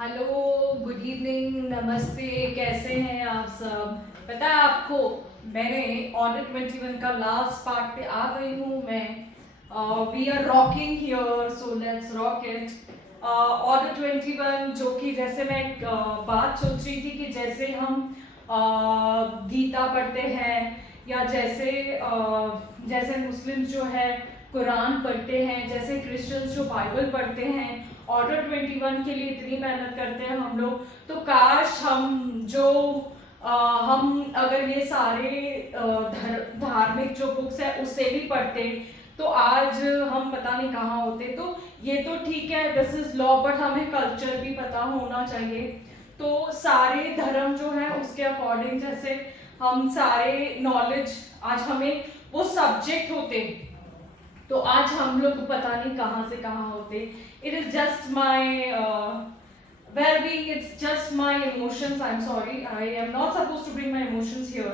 Hello, good evening, नमस्ते। कैसे हैं आप सब? पता है आपको, मैंने ऑर्डर 21 का लास्ट पार्ट पे आ गई हूँ मैं। We are rocking here, so let's rock it. Order 21, जो कि जैसे मैं बात सोच रही थी कि जैसे हम गीता पढ़ते हैं, या जैसे मुस्लिम्स जो है कुरान पढ़ते हैं, जैसे क्रिश्चियंस जो बाइबल पढ़ते हैं, ऑर्डर 21 के लिए इतनी मेहनत करते हैं हम लोग। तो काश हम अगर ये सारे धार्मिक जो बुक्स है उससे भी पढ़ते, तो आज हम पता नहीं कहाँ होते। तो ये तो ठीक है, दिस इज लॉ, बट हमें कल्चर भी पता होना चाहिए। तो सारे धर्म जो है उसके अकॉर्डिंग, जैसे हम सारे नॉलेज आज हमें वो सब्जेक्ट होते, तो आज हम लोग पता नहीं कहाँ से कहाँ होते। It is just my well being, it's just my emotions. I am sorry, I am not suppose to bring my emotions here,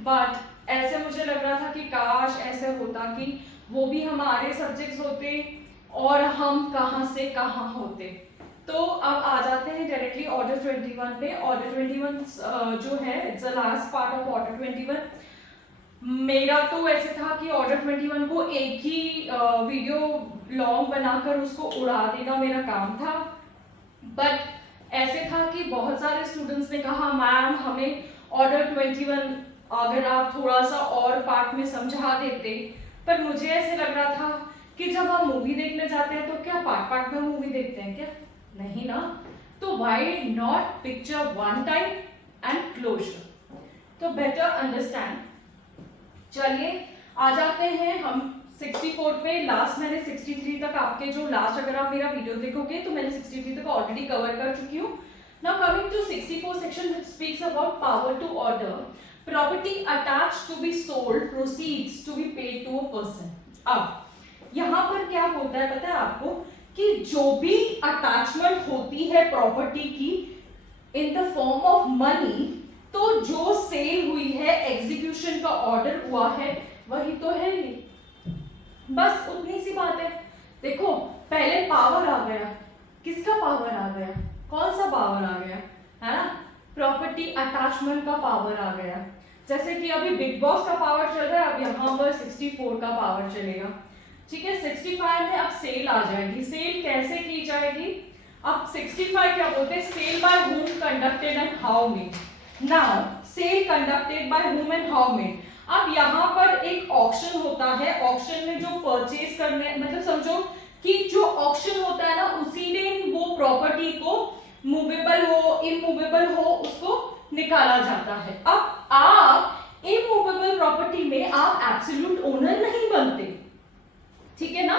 but ऐसे मुझे लग रहा था कि काश ऐसे होता कि वो भी हमारे सब्जेक्ट्स होते और हम कहाँ से कहाँ होते। तो अब आ जाते हैं डायरेक्टली ऑर्डर 21 पे। ऑर्डर 21 जो है, it's the last part of order 21। मेरा तो ऐसे था कि ऑर्डर 21 को एक ही वीडियो लॉन्ग बनाकर उसको उड़ा देना मेरा काम था, बट ऐसे था कि बहुत सारे स्टूडेंट्स ने कहा मैम हमें ऑर्डर 21 अगर आप थोड़ा सा और पार्ट में समझा देते। पर मुझे ऐसे लग रहा था कि जब हम मूवी देखने जाते हैं तो क्या पार्ट पार्ट में मूवी देखते हैं क्या? नहीं ना। तो why not picture one time and closure, तो बेटर अंडरस्टैंड। चलिए आ जाते हैं हम 64 पे। लास्ट मैंने 63 तक आपके जो लास्ट, अगर आप मेरा वीडियो देखोगे तो मैंने 63 तक ऑलरेडी कवर कर चुकी हूँ। Now coming to 64 section which speaks about power to order property attached to be sold proceeds to be paid to a person. अब यहाँ पर क्या होता है पता है आपको, कि जो भी अटैचमेंट होती है प्रॉपर्टी की in the form of money, तो जो सेल हुई है, एग्जीक्यूशन का ऑर्डर हुआ है, वही तो है ये। बस उतनी सी बात है। देखो पहले पावर आ गया, किसका पावर आ गया? कौन सा पावर आ गया? है ना, प्रॉपर्टी अटैचमेंट का पावर आ गया। जैसे कि अभी बिग बॉस का पावर चल रहा है, अब यहाँ पर 64 का पावर चलेगा। ठीक है, 65 में अब सेल आ जाएगी। सेल कैसे की जाएगी? अब 65 क्या बोलते हैं, sale by whom conducted and how made. Now sale conducted by whom and how made. अब यहाँ पर एक ऑक्शन होता है, ऑक्शन में जो परचेज करने, मतलब समझो कि जो ऑक्शन होता है ना, उसी दिन वो प्रॉपर्टी को मूवेबल हो इमूवेबल हो उसको निकाला जाता है। अब आप इमूवेबल प्रॉपर्टी में आप एब्सोल्यूट ओनर नहीं बनते, ठीक है ना।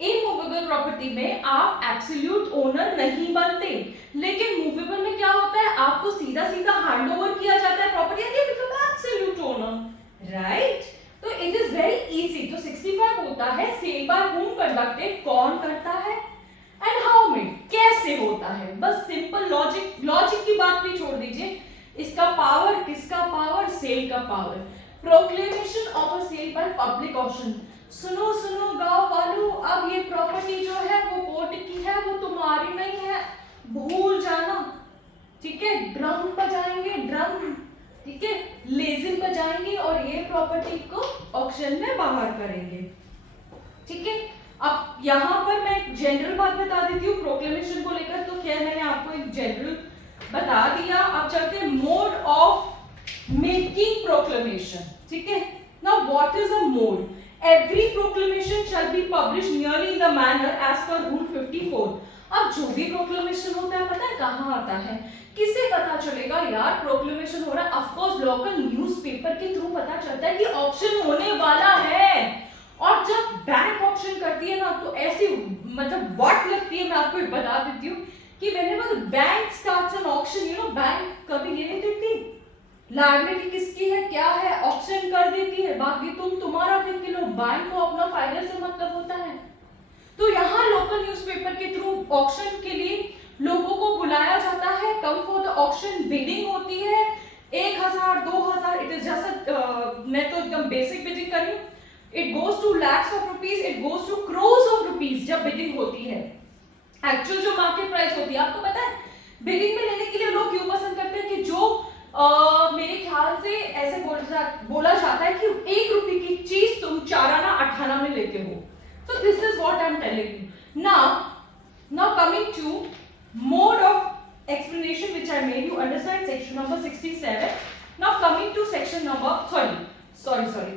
इमूवेबल प्रॉपर्टी में आप एब्सोल्यूट ओनर नहीं बनते, लेकिन मूवेबल में क्या होता है, आपको सीधा सीधा हैंड ओवर किया जाता है property and you become absolute owner, right. तो इट इज वेरी इजी। तो 65 होता है सेल बाय हूम कंडक्टेड, कौन करता है, एंड हाउ मेड, कैसे होता है। बस सिंपल लॉजिक की बात भी छोड़ दीजिए। इसका पावर, किसका पावर? सेल का power. Proclamation of a sale by public auction. सुनो सुनो गांव वालों, अब ये प्रॉपर्टी जो है वो कोर्ट की है, वो तुम्हारी नहीं है, भूल जाना। ठीक है, ड्रम बजाएंगे, ड्रम, ठीक है, लेजिम बजाएंगे और ये प्रॉपर्टी को ऑक्शन में बाहर करेंगे। ठीक है, अब यहाँ पर मैं जनरल बात बता देती हूँ प्रोक्लेमेशन को लेकर। तो क्या मैंने आपको एक जनरल बता दिया। अब चलते हैं मोड ऑफ मेकिंग प्रोक्लेमेशन। ठीक है, now what is a mode? Every proclamation shall be published nearly in the manner as per Rule 54. अब जो भी प्रोक्लेमेशन होता है पता है कहाँ आता है? किसे पता चलेगा यार प्रोक्लेमेशन हो रहा है? ऑफ कोर्स लोकल न्यूज़पेपर के थ्रू पता चलता है कि ऑक्शन होने वाला है। और जब बैंक ऑक्शन करती है ना, तो ऐसी मतलब व्हाट लगती है, मैं आपको बता देती हूँ कि whenever bank starts an auction, you know, bank कभी ये नहीं देखती लाइबिलिटी किसकी है, क्या है, ऑक्शन कर देती है, बाकी तुम्हारा देख के लो। बैंक को अपना फायदे से मतलब होता है। तो यहाँ लोकल न्यूज़पेपर के थ्रू ऑक्शन के लिए लोगों को बुलाया जाता है। Come for the auction bidding होती है 1000 2000, इट इज जस्ट मैं तो एकदम बेसिक बिडिंग कर रही हूँ। It goes to lakhs of rupees, it goes to crores of rupees जब बिडिंग होती है। एक्चुअल जो मार्केट प्राइस होती है आपको पता है बिलिंग में लेने के लिए लोग क्यों पसंद करते हैं कि जो मेरे ख्याल से ऐसे बोला जाता है कि 1 रुपए की चीज तुम 4 आना 8 आना में लेते हो. So this is what I am telling you. Now coming to mode of explanation which I made you understand section number 67. Now coming to section number sorry.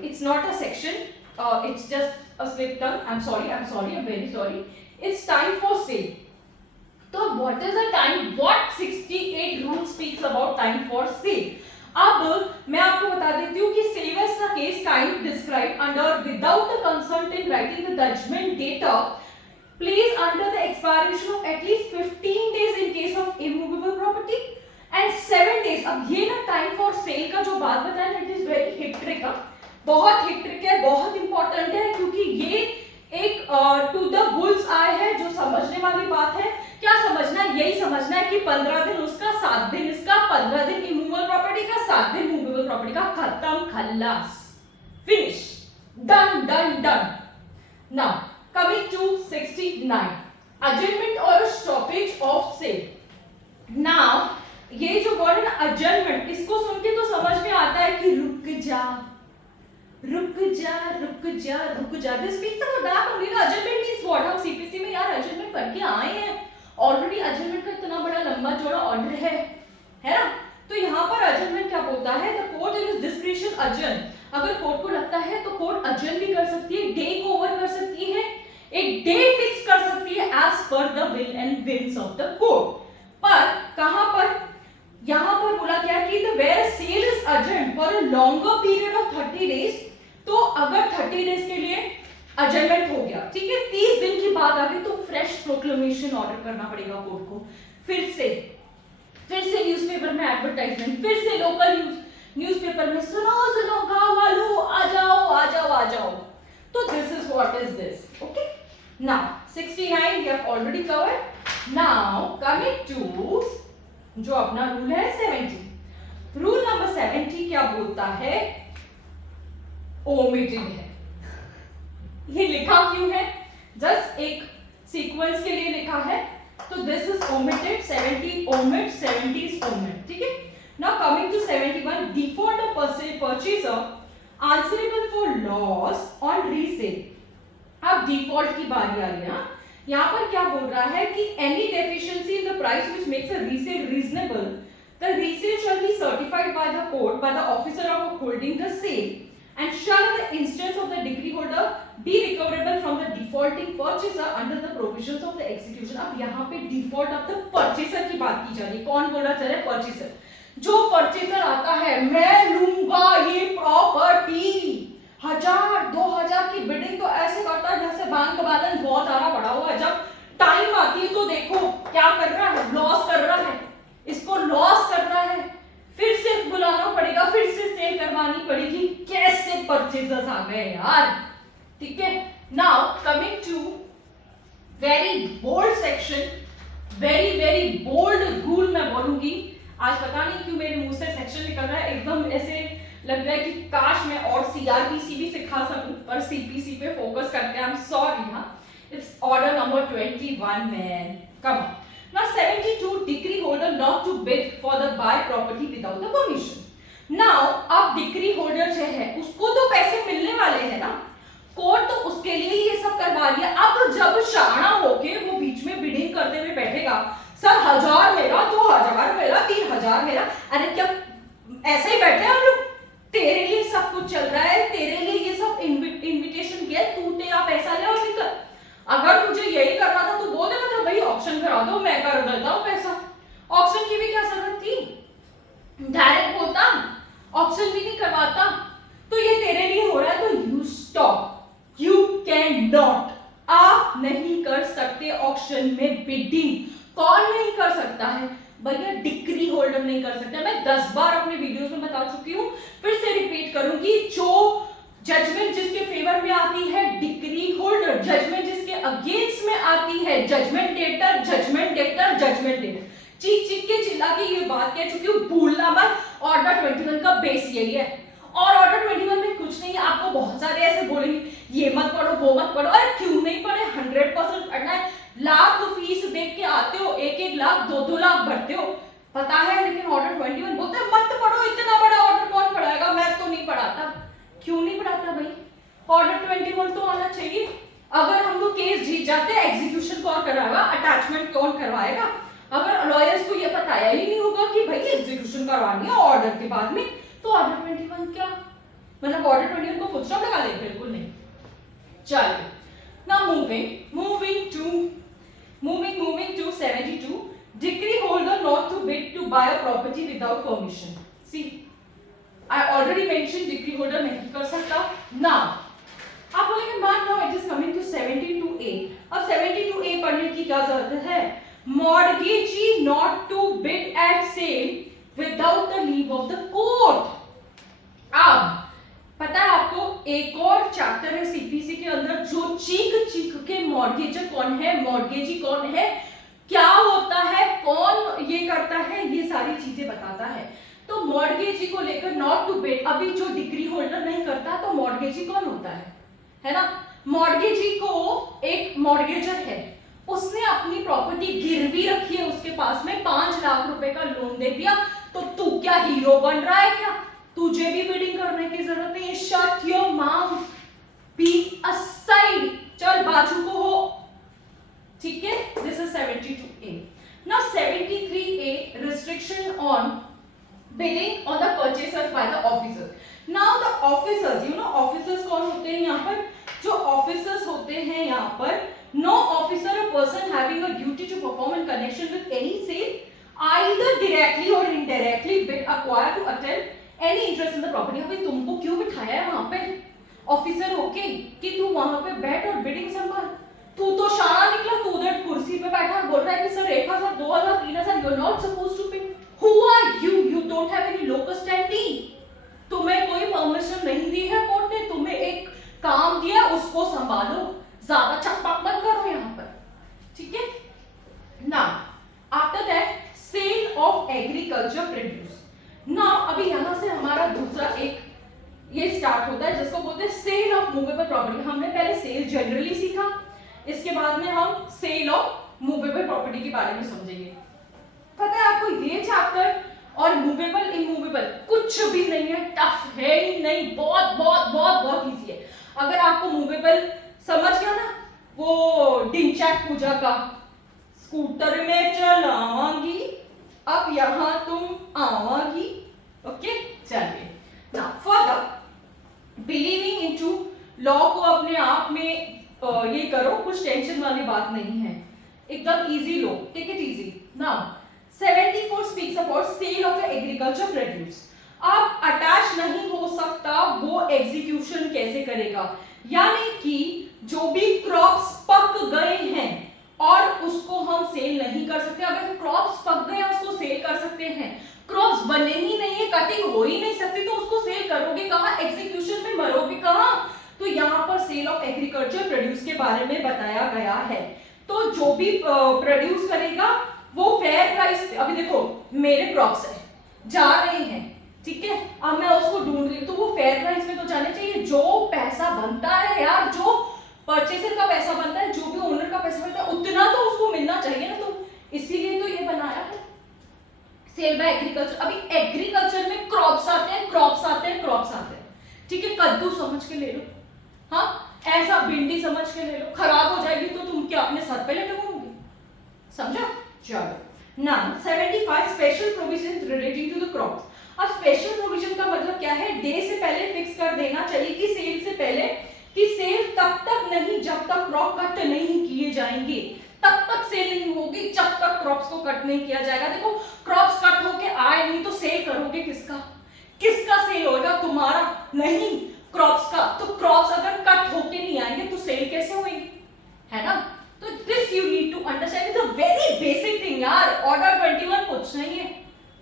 It's not a section. It's just a slip tongue. I'm sorry. I'm very sorry. It's time for sale. तो what is the time? What 68 rule speaks about time for sale? अब मैं आपको बता देती हूँ कि sale as the case time described under without the consultant writing the judgment data placed under the expiration of at least 15 days in case of immovable property and 7 days. अब ये ना time for sale का जो बात बताया it is very hectic, बहुत hectic है, बहुत important है, क्योंकि ये एक टू द बुल्स आय है, जो समझने वाली बात है. क्या समझना है? यही समझना है कि 15 दिन उसका, 7 दिन इसका, 15 दिन इमूवेबल प्रॉपर्टी का, 7 दिन मूवेबल प्रॉपर्टी का, खत्म, खल्लास, finish, done. Now coming to 69, adjournment और स्टॉपेज ऑफ सेल. नाउ ये जो वर्ड है ना अजर्नमेंट, इसको सुन के तो समझ में आता है कि रुक जा. This speaks about that only. Adjournment means what? हम CPC में यार adjournment पढ़ के आए हैं. Already adjournment का इतना बड़ा लंबा चौड़ा ऑर्डर है ना? तो यहाँ पर adjournment क्या बोलता है? The court in its discretion adjourn. अगर कोर्ट को लगता है तो कोर्ट adjourn भी कर सकती है, डे को ओवर कर सकती है, एक डे फिक्स कर सकती है as per the will and whims of the court. पर कहाँ पर? यहाँ पर बोला क्या कि the where sale is adjourned for a longer period of 30 days. तो अगर 30 डेज के लिए अजर्नमेंट हो गया, ठीक है, 30 दिन की बात आ गई तो फ्रेश प्रोक्लेमेशन ऑर्डर करना पड़ेगा कोर्ट को. फिर से न्यूज़पेपर में एडवर्टाइजमेंट, फिर से लोकल न्यूज़पेपर में सुनो गांव वालों आ जाओ. तो this is what is this. Okay, now 69 we have already covered. Now coming to जो अपना रूल है 70. रूल नंबर 70 क्या बोलता है? ओमिटेड है. ये लिखा क्यों है? जस्ट एक सीक्वेंस के लिए लिखा है. तो this is omitted, 70 omit, 70 is omit. ठीक है. Now coming to 71, default purchaser answerable for loss on resale. अब डिफॉल्ट की बारी आ रही है. यहाँ पर क्या बोल रहा है कि any deficiency in the price which makes a resale reasonable, the resale shall be certified by the court by the officer of holding the sale and shall in the instance of the decree holder be recoverable from the defaulting purchaser under the provisions of the execution. अब यहाँ पे default of the purchaser की बात की जा रही है. कौन बोल रहा चल रहा है? purchaser. जो purchaser आता है, मैं लूंगा ये प्रॉपर्टी, 1000-2000 की बिडिंग तो ऐसे करता है जैसे बैंक बैलेंस बहुत सारा पड़ा हुआ है. जब टाइम आती है तो देखो क्या कर रहा है, लॉस कर रहा है, इसको लॉस कर रहा है, फिर से बुलाना पड़ेगा, फिर से सेल करवानी पड़ेगी. कैसे परचेजर्स आ गए यार. ठीक है. Now coming to very bold section, very bold rule मैं बोलूंगी. आज पता नहीं क्यों मेरे मुंह से सेक्शन निकल रहा है, एकदम ऐसे लग रहा है कि काश मैं और CRPC भी सिखा सकूं, पर CPC पे फोकस करते हैं. I am sorry. हाँ, it's order number 21 man. Come on. Now 72, decree holder not to bid for the buy property without the permission. Now अब decree holder जो है उसको तो पैसे मिलने वाले हैं ना, कोर्ट तो उसके लिए ये सब करवा दिया. अब जब शाना होके वो बीच में बिडिंग करते हुए बैठेगा, सर 1000 मेरा, 2000 मेरा, 3000 मेरा. अरे क्या ऐसे ही बैठे हम लोग? तेरे लिए सब कुछ चल रहा है, तेरे लिए ये सब इन्विटेशन किया, तू तेरा पैसा ले और निकल. अगर तुझे यही करना था तो बोल देना था भाई ऑक्शन करा दो, मैं कर देता हूं पैसा. ऑक्शन की भी क्या जरूरत थी? डायरेक्ट बोलता, ऑक्शन भी नहीं करवाता. तो ये तेरे लिए हो रहा है तो you stop. You can not, आप नहीं कर सकते ऑक्शन में बिडिंग. कौन नहीं कर सकता है भैया? डिक्री होल्डर नहीं कर सकता. मैं 10 बार अपने वीडियोस में बता चुकी हूं, फिर से रिपीट करूंगी. जो जजमेंट जिसके फेवर में आती है डिक्री होल्डर, जजमेंट जिसके अगेंस्ट में आती है जजमेंट डेटर, जजमेंट डेटर. चीख के चिल्ला के ये बात कह चुकी हूँ, भूलना मत. ऑर्डर 21 का बेस यही है. और ऑर्डर 21 में कुछ नहीं है. आपको बहुत सारे ऐसे बोलेंगे ये मत पढ़ो वो मत पढ़ो. अरे क्यों नहीं पढ़े? 100% पढ़ना है. लाख फीस देख के आते हो, 1-1 लाख 2-2 लाख भरते हो, पता है, लेकिन ऑर्डर 21 बोलते हैं मत पढ़ो, इतना बड़ा ऑर्डर कौन पढ़ाएगा, मैं तो नहीं पढ़ाता। क्यों नहीं पढ़ाता भाई, ऑर्डर 21 तो आना चाहिए। अगर हम लोग केस जीत जाते हैं, एग्जीक्यूशन कौन कराएगा, अटैचमेंट कौन करवाएगा? अगर लॉयर्स को ये बताया ही नहीं होगा कि भाई एग्जीक्यूशन करवानी है ऑर्डर के बाद में, तो ऑर्डर 21 क्या, मतलब ऑर्डर 21 को फुल स्टॉप लगा दे? बिल्कुल नहीं। चलिए, now moving to 72, decree holder not to bid to buy a property without permission. See, I already mentioned decree holder नहीं कर सकता। Now आप बोलेंगे ma'am now it is coming to 72A। अब 72A पढ़ने की क्या जरूरत है? Mortgagee not to bid at sale without the leave of the court. अब पता है आपको, एक और चैप्टर है सीपीसी के अंदर जो चीख के मॉर्गेजर कौन है, मॉर्गेजी कौन है, क्या होता है, कौन ये करता है, ये सारी चीजें बताता है। तो मॉर्गेजी को लेकर नॉट टू बिड, अभी जो डिग्री होल्डर नहीं करता तो मॉर्गेजी कौन होता है ना? मॉर्गेजी को एक मॉर्गेजर है, उसने अपनी प्रॉपर्टी गिरवी रखी है उसके पास में, 5 लाख रुपए का लोन दे दिया, तो तू क्या हीरो बन रहा है क्या? तुझे भी बिडिंग करने की जरूरत नहीं है। Shut your mouth, be aside, चल बाजू को हो, ठीक है? This is 72A। Now 73A, restriction on bidding on the purchasers by the officers. Now the officers, you know officers कौन होते हैं यहाँ पर? जो ऑफिसर्स होते हैं यहाँ पर, no officer a person having a duty to perform in connection with any sale either directly or indirectly bid acquire to attend any interest in the property। अभी तुमको क्यों बिठाया है वहां पे ऑफिसर होके कि तू वहां पे बैठ और बिडिंग संभाल? तू तो शाना निकला, तू उधर कुर्सी पे बैठा बोल रहा है कि sir 1000 2000 3000 you are not supposed to bid. Who are you? You don't have any locus standi, तुम्हें कोई परमिशन नहीं दी है कोर्ट ने, तुम्हें एक काम दिया उसको संभालो, ज्यादा चकपक मत करो यहाँ पर, ठीक है ना? After that sale of agriculture produce. ना अभी यहां से हमारा दूसरा एक ये स्टार्ट होता है जिसको बोलते हैं सेल ऑफ मूवेबल प्रॉपर्टी। हमने पहले सेल जनरली सीखा, इसके बाद में हम सेल ऑफ मूवेबल प्रॉपर्टी के बारे में समझेंगे। पता है आपको ये चैप्टर और मूवेबल इमूवेबल कुछ भी नहीं है, टफ है ही नहीं, बहुत बहुत बहुत बहुत इजी है। अगर आपको मूवेबल समझ गया ना, वो डिंचैक पूजा का स्कूटर में चलावांगी, अब यहां तुम आवांगी, ओके? चलिए, now further believing into law को अपने आप में ये करो, कुछ टेंशन वाली बात नहीं है, एकदम इजी लो, take it easy. Now 74 speaks about sale of agriculture produce. अब अटैच नहीं हो सकता, वो एग्जीक्यूशन कैसे करेगा? यानी कि जो भी क्रॉप्स पक गए हैं और उसको हम सेल नहीं कर सकते। अगर क्रॉप्स पक गए उसको सेल कर सकते हैं, क्रॉप्स बने ही नहीं है, कटिंग हो ही नहीं सकती, तो उसको सेल करोगे कहाँ? एग्जीक्यूशन में मरोगे कहाँ? तो यहाँ पर सेल ऑफ एग्रीकल्चर प्रोड्यूस के बारे में बताया गया है। तो जो भी प्रोड्यूस करेगा वो फेयर प्राइस, अभी देखो मेरे क्रॉप्स है जा रहे हैं, ठीक है, अब मैं उसको ढूंढ रही हूँ, तो वो फेयर प्राइस में तो जाने चाहिए। जो पैसा बनता है यार, जो परचेसर का पैसा बनता है, जो भी ओनर का पैसा बनता है, उतना तो उसको मिलना चाहिए ना। तो इसीलिए तो ये बनाया है सेल बाय एग्रीकल्चर। अभी एग्रीकल्चर में क्रॉप्स आते हैं, क्रॉप्स आते हैं, क्रॉप्स आते हैं, ठीक है? कद्दू समझ के ले लो, हाँ, ऐसा भिंडी समझ के ले लो, खराब हो जाएगी तो तुम क्या अपने सर पे लेके घूमोगे? समझा? चलो, now 75 special provision relating to the crops. अब स्पेशल प्रोविजन का मतलब क्या है? डे से पहले फिक्स कर देना चाहिए कि सेल से पहले, कि सेल तब तक नहीं जब तक क्रॉप कट नहीं किए जाएंगे, तब तक सेल नहीं होगी जब तक क्रॉप्स को कट नहीं किया जाएगा। देखो क्रॉप्स कट होके आए नहीं तो सेल करोगे किसका? किसका सेल होगा? तुम्हारा नहीं, क्रॉप्स का। तो क्रॉप्स अगर कट होके नहीं आएंगे तो सेल कैसे होगी, है ना? तो this you need to understand, it's a very basic thing यार। ऑर्डर 21 कुछ नहीं है,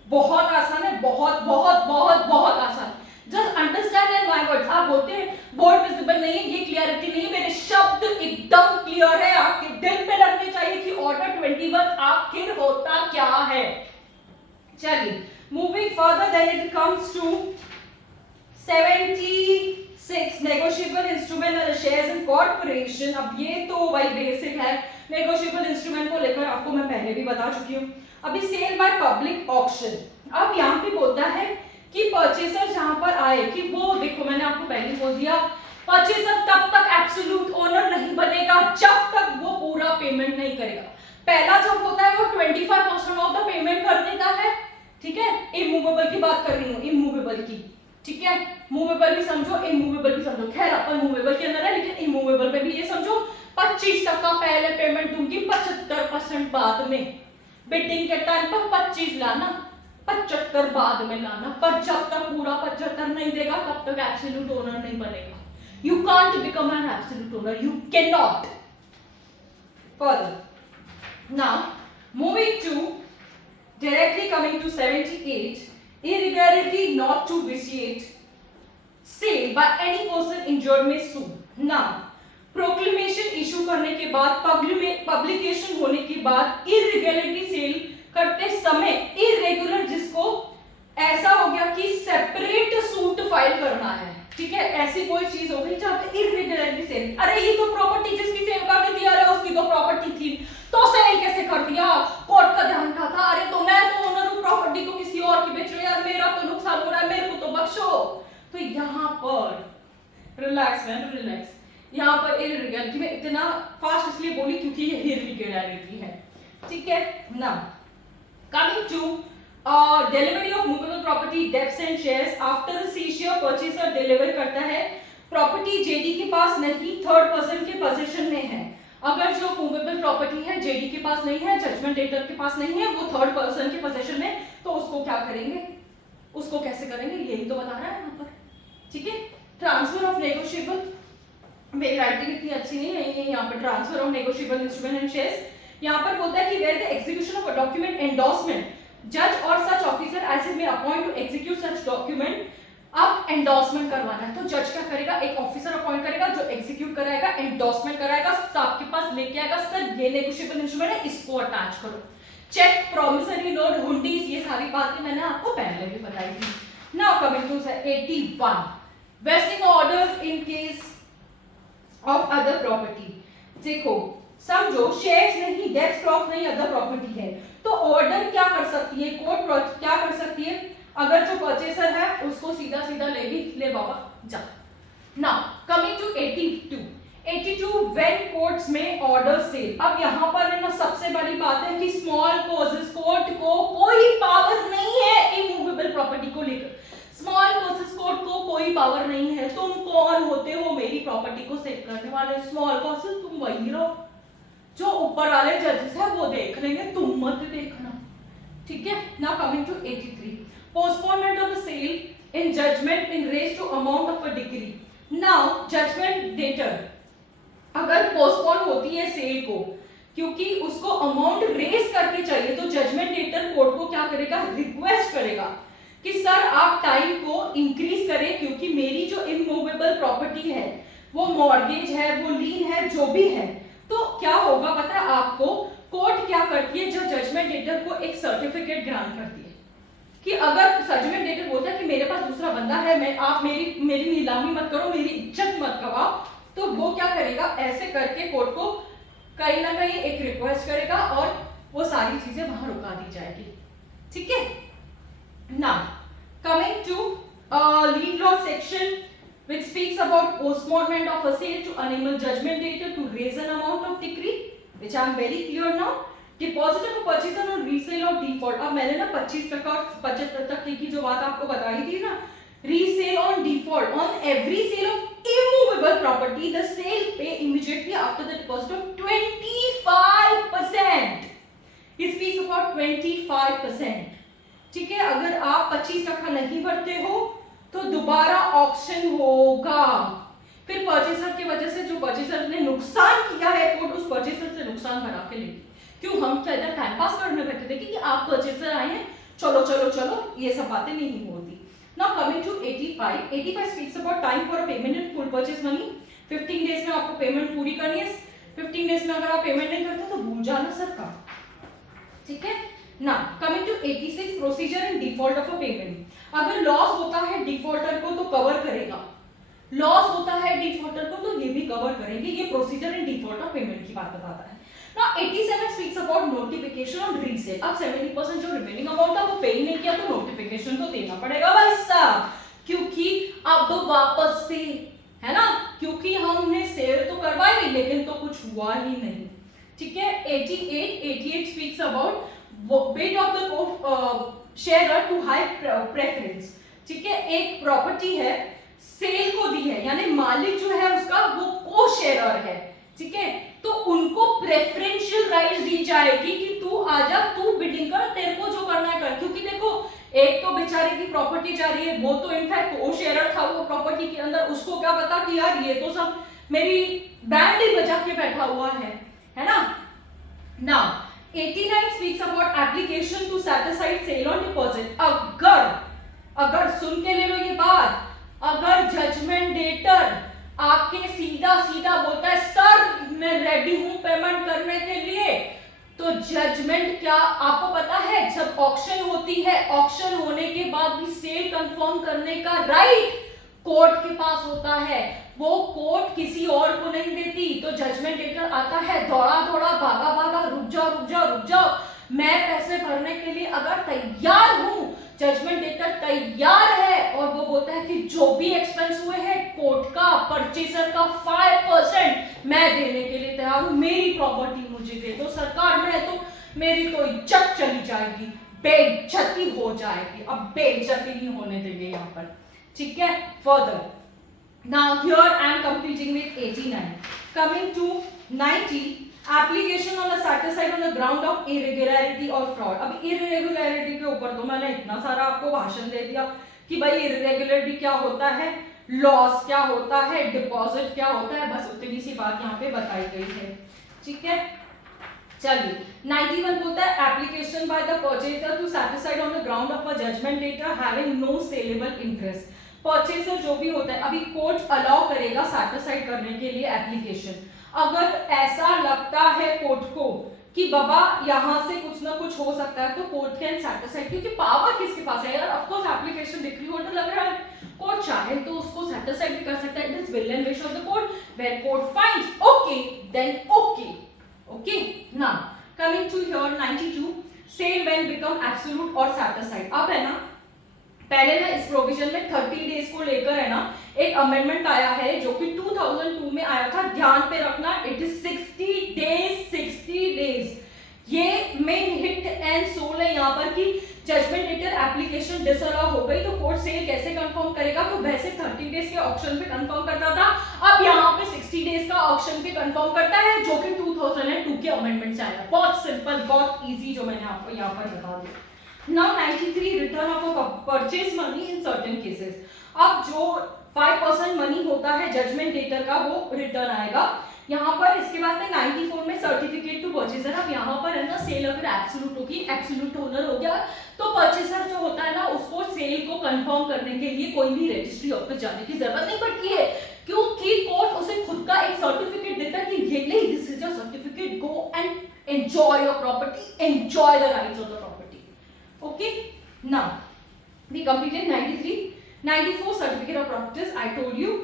बहुत आसान है, बहुत बहुत बहुत बहुत आसान। Just understand and my words. आप बोलते हैं बोर्ड विजिबल नहीं है, ये क्लियरिटी नहीं है, मेरे शब्द एकदम क्लियर है, आपके दिल पे लगने चाहिए कि ऑर्डर 21 आखिर होता क्या है। चलिए, moving further, then it comes to 76 negotiable instrument and shares in corporation. अब ये तो भाई बेसिक है, नेगोशिएबल इंस्ट्रूमेंट को लेकर आपको मैं पहले भी बता चुकी हूँ। अभी सेल बाय पब्लिक ऑक्शन, अब यहाँ पे बोलता है कि परचेसर जहां पर आए कि वो देखो मैंने आपको पहले बोल दिया परचेसर तब तक एब्सोल्यूट ओनर नहीं बनेगा जब तक वो पूरा पेमेंट नहीं करेगा। पहला जब होता है वो 25% ऑफ द पेमेंट करने का है, ठीक है। इमूवेबल की बात कर रही हूँ, इमूवेबल की, ठीक है। मूवेबल भी समझो, इमूवेबल भी समझो, खैर अपन मूवेबल के अंदर है लेकिन इमूवेबल पे भी ये समझो 25% पहले पेमेंट दूंगी, 75% बाद में। बिडिंग के टाइम पर 25 लाना, 75 बाद में लाना, पर जब तक पूरा 75 नहीं देगा तब तक एब्सोल्यूट ओनर नहीं बनेगा। You can't become an absolute owner, you can not. Further now moving to directly coming to 78, irregularity not to vitiate sale by any person injured may sue. Now proclamation issue करने के बाद, publication होने के बाद irregularity cell करते समय, irregular जिसको ऐसा हो गया कि सेपरेट सूट फाइल करना है, ठीक है, ऐसी कोई चीज हो गई जहां पे इरेगुलरिटी सेल, अरे ये तो प्रॉपर्टी जिसकी सेल करनी थी, अरे उसकी तो प्रॉपर्टी थी तो सेल कैसे कर दिया, कोर्ट का ध्यान था, अरे तो मैं तो ओनर हूं, प्रॉपर्टी तो किसी और की बेच रही है, यार मेरा तो नुकसान हो रहा है, मेरे को तो बख्शो। तो यहाँ पर रिलैक्स मैन, रिलैक्स। यहाँ पर इरेगुलरिटी में इतना फास्ट इसलिए बोली क्योंकि ये इरेगुलरिटी है, ठीक है ना। Coming to delivery of movable property, debts and shares after seizure, purchaser deliver करता है प्रॉपर्टी जेडी के पास नहीं, थर्ड पर्सन के पोजीशन में है। अगर जो मूवेबल प्रॉपर्टी है जेडी के पास नहीं है, जजमेंट डेटर के पास नहीं है, वो थर्ड पर्सन के पोजीशन में, तो उसको क्या करेंगे, उसको कैसे करेंगे, यही तो बता रहा है यहाँ पर, ठीक है। ट्रांसफर ऑफ नेगोशिएबल, मेरी राइटिंग इतनी अच्छी नहीं है, यहाँ पर transfer of negotiable instrument and shares, यहाँ पर बोलता है कि where the execution of a document endorsement, जज or such officer as it may appoint to execute such document. अब एंडोर्समेंट करवाना है तो जज क्या करेगा, एक ऑफिसर अपॉइंट करेगा जो एग्जीक्यूट कराएगा, एंडोर्समेंट कराएगा, आपके पास लेके आएगा, सर ये नेगोशिएबल इंस्ट्रूमेंट है, इसको अटैच करो। चेक, प्रॉमिसरी नोट, हुंडीज, ये सारी बातें मैंने आपको पहले भी बताई थी। Now coming to 81, vesting orders in case of other property. देखो समझो शेयर्स नहीं, डेब्ट स्टॉक नहीं, अदर प्रॉपर्टी है, तो ऑर्डर क्या कर सकती है, कोर्ट क्या कर सकती है, अगर जो परचेसर है उसको सीधा सीधा लेगी, ले बाबा जा। Now coming to 82 when courts may order sale. अब यहाँ पर है ना सबसे बड़ी बात है कि स्मॉल कॉजेस कोर्ट को कोई पावर नहीं है इमूवेबल प्रॉपर्टी को लेकर, स्मॉल कॉजेस कोर्ट को कोई पावर नहीं है। तुम कौन होते हो मेरी प्रॉपर्टी को सेल करने वाले, स्मॉल कॉजेस तुम वही रहो, जो ऊपर वाले जजेस है वो देख लेंगे, तुम मत देखना, ठीक है। Now coming to 83, postponement of a sale in judgment in raised to amount of a decree. Now judgment debtor अगर पोस्टपोन होती है सेल को क्योंकि उसको अमाउंट रेज करके चाहिए, तो जजमेंट डेटर कोर्ट को क्या करेगा, रिक्वेस्ट करेगा कि सर आप टाइम को इंक्रीज करें क्योंकि मेरी जो इमूवेबल प्रॉपर्टी है, वो मॉर्गेज है, वो लीन है, जो भी है। तो क्या होगा पता है आपको, कोर्ट क्या करती है, जब जजमेंट डेटर को एक सर्टिफिकेट ग्रांट करती है कि अगर जजमेंट डेटर बोलता है कि मेरे पास दूसरा बंदा है, मैं आप मेरी नीलामी मत करो, मेरी इज्जत मत गवाओ, तो वो क्या करेगा, ऐसे करके कोर्ट को कहीं ना कहीं एक रिक्वेस्ट करेगा और वो सारी चीजें वहां रुका दी जाएगी, ठीक है। Now coming to legal law section which speaks about postponement of a sale to enable judgment debtor to raise an amount of decree, which I am very clear now. Deposit of a purchaser on resale or default. अब मैंने ना 25% और 75% की जो बात आपको बताई थी ना, resale on default on every sale of immovable property, the sale pay immediately after the deposit of 25%. It speaks about 25%. ठीक है, अगर आप 25% नहीं भरते हो तो दोबारा ऑक्शन होगा, फिर परचेसर की वजह से जो परचेसर ने नुकसान किया है कोर्ट उस परचेसर से नुकसान भरा के लेगी। क्यों, हम क्या इधर टाइम पास करने बैठे थे कि आप परचेसर आए हैं, चलो चलो चलो, ये सब बातें नहीं होती। Now coming to 85 speaks about time for payment in full purchase money. 15 days में आपको पेमेंट पूरी करनी है, 15 डेज में अगर आप पेमेंट नहीं करते तो भूल जाना सरकार, ठीक है। Now coming to 86 procedure in default of a payment. अगर लॉस होता है डिफॉल्टर को तो कवर करेगा, लॉस होता है डिफॉल्टर को तो ये भी कवर करेंगे, ये procedure in default of payment की बात बताता है। ना 87 speaks about notification on resale. अब 70% जो रिमेनिंग अमाउंट था वो पे ही नहीं किया तो नोटिफिकेशन तो देना पड़ेगा भाई साहब, क्योंकि अब वापस से, है ना, क्योंकि हमने सेल तो करवाई लेकिन तो कुछ हुआ ही नहीं। ठीक है, 88 speaks about bid of the sharer to high preference. ठीक है, एक प्रॉपर्टी है, सेल को दी है, यानी मालिक जो है उसका वो को शेयरर है। ठीक है, तो उनको प्रेफरेंशियल राइट दी जाएगी कि तू आजा, तू बिडिंग कर, तेरे को जो करना है कर। क्योंकि देखो, एक तो बेचारे की प्रॉपर्टी जा रही है, वो तो इनफैक्ट को शेयरर था वो प्रॉपर्टी के अंदर, उसको क्या पता कि यार ये तो सब मेरी बैंड ही बजा के बैठा हुआ है ना। Now 89 speaks about application to set aside sale on deposit. अगर सुन के ले लो ये बात, अगर जजमेंट डेटर आपके सीधा सीधा बोलता है सर मैं रेडी हूं पेमेंट करने के लिए, तो जजमेंट क्या आपको पता है, जब ऑक्शन होती है, ऑक्शन होने के बाद भी सेल कंफर्म करने का राइट कोर्ट के पास होता है, वो कोर्ट किसी और को नहीं देती। तो जजमेंट डेटर आता है दौड़ा दौड़ा भागा भागा, रुक जाओ, मैं पैसे भरने के लिए अगर तैयार हूं, जजमेंट डेटर तैयार है और वो बोलता है कि जो भी एक्सपेंस हुए हैं कोर्ट का, परचेसर का 5% मैं देने के लिए तैयार हूं, मेरी प्रॉपर्टी मुझे दे दो सरकार, मैं तो मेरी तो इज्जत चली जाएगी, बेइज्जती हो जाएगी। अब बेइज्जती नहीं होने देंगे यहाँ पर। ठीक है, further now here I am completing with 89, coming to 90, application on set aside on the ground of irregularity or fraud. अब इरेगुलरिटी के ऊपर तो मैंने इतना सारा आपको भाषण दे दिया कि भाई इरेगुलरिटी क्या होता है, लॉस क्या होता है, डिपॉजिट क्या होता है, बस उतनी सी बात यहाँ पे बताई गई है। ठीक है, चलिए 91 बोलता है application by the purchaser to set aside on the ground of a judgment debtor having no saleable interest. Purchaser जो भी होता है, अभी कोर्ट अलाउ करेगा सेट असाइड करने के लिए एप्लीकेशन। अगर ऐसा लगता है कोर्ट को कि बाबा यहाँ से कुछ ना कुछ हो सकता है, तो कोर्ट कैन सेट असाइड, क्योंकि पावर किसके पास है यार, of course application decree holder लग रहा है, कोर्ट चाहे तो उसको सेट असाइड भी कर सकता है। It is will and wish of the court, where court finds okay then okay. Now coming to here 92, sale when become absolute or set aside. अब है ना, पहले ना इस प्रोविजन में 30 डेज को लेकर है ना एक अमेंडमेंट आया है जो कि 2002 में आया था, ध्यान पे रखना, इट इज 60 डेज। ये मेन हिट एंड सोल है यहाँ पर कि जजमेंट डेटर एप्लीकेशन डिसअलाउ हो गई तो कोर्ट सेल कैसे कंफर्म करेगा। तो वैसे 30 डेज के ऑक्शन पे कंफर्म करता था, अब यहाँ पे 60 डेज का ऑक्शन पे कंफर्म करता है, जो कि 2002 के अमेंडमेंट से आया। बहुत सिंपल, बहुत इजी, जो मैंने आपको यहाँ पर बता दिया। Now 93, return of a purchase money in certain cases. अब जो 5% मनी होता है जजमेंट डेटर का वो रिटर्न आएगा यहाँ पर। इसके बाद में 94 में सर्टिफिकेट टू परचेजर। अब यहाँ पर है ना सेल अगर एब्सोल्यूट होगी, एब्सोल्यूट ओनर हो गया, तो परचेजर जो होता है ना उसको सेल को कंफर्म करने के लिए कोई भी रजिस्ट्री ऑफिस जाने की जरूरत नहीं पड़ती है, क्योंकि कोर्ट उसे खुद का एक सर्टिफिकेट देता है कि ये ले, this is your certificate, go and enjoy your property, enjoy the rights of the property. Okay, now we completed 93, 94 certificate of properties I told you.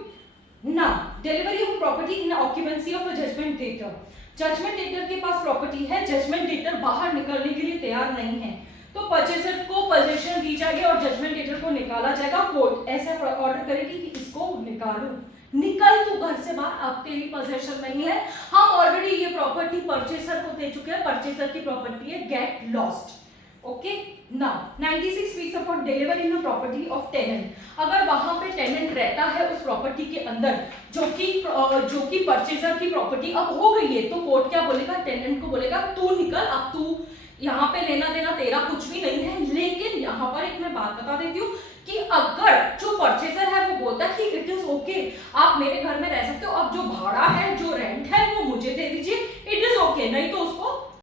Now delivery of property in occupancy of a judgment debtor. Judgment debtor के पास property है, judgment debtor बाहर निकलने के लिए तैयार नहीं है, तो परचेसर को पोजीशन दी जाएगी और जजमेंट डेटर को निकाला जाएगा। कोर्ट ऐसा ऑर्डर करेगी कि इसको निकालो, निकल तू घर से बाहर, अब तेरी पोजीशन नहीं है, हम ऑलरेडी ये प्रॉपर्टी परचेसर को दे चुके हैं, परचेसर की प्रॉपर्टी है, get lost. Okay, now 96 speaks about delivery in property of tenant. अगर वहां पे टेनेंट रहता है उस प्रॉपर्टी के अंदर जो कि परचेजर की प्रॉपर्टी अब हो गई है, तो कोर्ट क्या बोलेगा, टेनेंट को बोलेगा तू निकल, अब तू यहाँ पे लेना देना तेरा कुछ भी नहीं है। लेकिन यहाँ पर एक मैं बात बता देती हूँ कि अगर जो परचेजर है वो बोलता है कि इट इज ओके, आप मेरे घर में रह सकते हो, अब जो भाड़ा है, जो रेंट है वो मुझे दे दीजिए, इट इज ओके, नहीं तो उसको